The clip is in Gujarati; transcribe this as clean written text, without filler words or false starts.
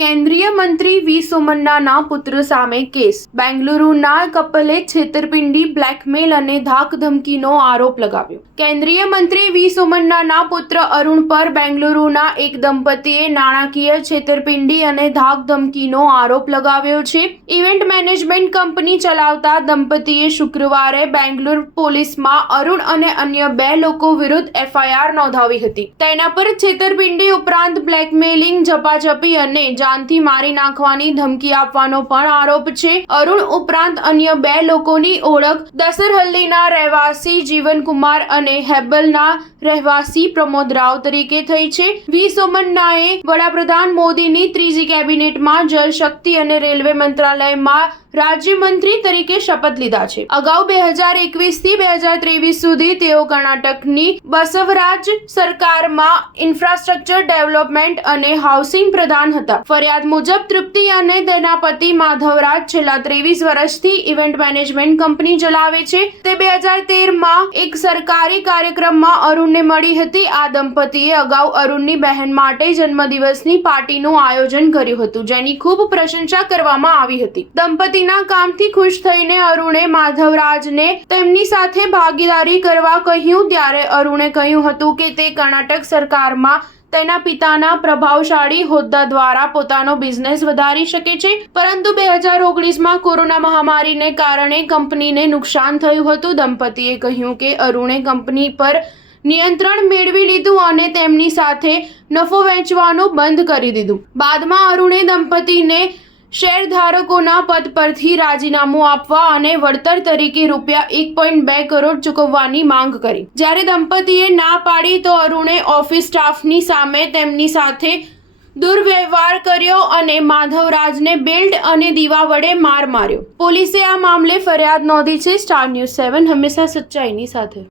કેન્દ્રીય મંત્રી વી સોમન્નાના પુત્ર સામે કેસ. બેંગલુરુના કપલે છેતરપિંડી, બ્લેકમેલ અને ધાકધમકીનો આરોપ લગાવ્યો. કેન્દ્રીય મંત્રી વી સોમન્નાના પુત્ર અરુણ પર બેંગલુરુના એક દંપતીએ નાણાકીય છેતરપિંડી અને ધાકધમકીનો આરોપ લગાવ્યો છે. ઇવેન્ટ મેનેજમેન્ટ કંપની ચલાવતા દંપતીએ શુક્રવારે બેંગલુરુ પોલીસમાં અરુણ અને અન્ય 2 લોકો વિરુદ્ધ એફઆઈઆર નોંધાવી હતી. તેના પર છેતરપિંડી ઉપરાંત બ્લેકમેલિંગ, ઝપાઝપી અને જાનથી મારી નાખવાની ધમકી આપવાનો પણ આરોપ છે. અરુણ ઉપરાંત અન્ય 2 લોકોની ઓળખ દસરહલ્લીના રહેવાસી જીવનકુમાર અને હેબ્બલના રહેવાસી પ્રમોદ રાવ તરીકે થઈ છે. વી સોમન્નાએ વડાપ્રધાન મોદીની ત્રીજી કેબિનેટમાં જળશક્તિ અને રેલવે મંત્રાલયમાં રાજ્યમંત્રી તરીકે શપથ લીધા છે. અગાઉ 2021 થી 2023 સુધી તેઓ કર્ણાટકની બસવરાજ સરકારમાં ઇન્ફ્રાસ્ટ્રક્ચર ડેવલપમેન્ટ અને હાઉસિંગ પ્રધાન હતા. ફરિયાદ મુજબ તૃપ્તિ અને તેના પતિ માધવરાજ છેલ્લા 23 વર્ષથી ઇવેન્ટ મેનેજમેન્ટ કંપની ચલાવે છે. તે 2013માં એક સરકારી કાર્યક્રમમાં અરુણને મળી હતી. આ દંપતીએ અગાઉ અરુણની બહેન માટે જન્મદિવસની પાર્ટીનું આયોજન કર્યું હતું, જેની ખૂબ પ્રશંસા કરવામાં આવી હતી. દંપતીના કામથી ખુશ થઈને અરુણે માધવરાજને તેમની સાથે ભાગીદારી કરવા કહ્યું. ત્યારે અરુણે કહ્યું હતું કે તે કર્ણાટક સરકારમાં તેના પિતાના પ્રભાવશાળી હોદ્દા દ્વારા પોતાનો બિઝનેસ વધારી શકે છે. પરંતુ 2019માં કોરોના મહામારીને કારણે કંપનીને નુકસાન થયું હતું. દંપતીએ કહ્યું કે અરુણે કંપની પર નિયંત્રણ મેળવી લીધું અને તેમની સાથે નફો વહેંચવાનું બંધ કરી દીધું. બાદમાં અરુણે દંપતીને શેરધારકોના પદ પરથી રાજીનામું આપવા અને વળતર તરીકે ₹1.2 કરોડ ચૂકવવાની માંગ કરી. જ્યારે દંપતીએ ના પાડી તો અરુણે ઓફિસ સ્ટાફની સામે તેમની સાથે દુર્વ્યવહાર કર્યો અને માધવરાજને બેલ્ટ અને દીવા વડે માર માર્યો. પોલીસે આ મામલે ફરિયાદ નોંધી છે. સ્ટાર ન્યૂઝ 7 હંમેશા સચ્ચાઈની સાથે.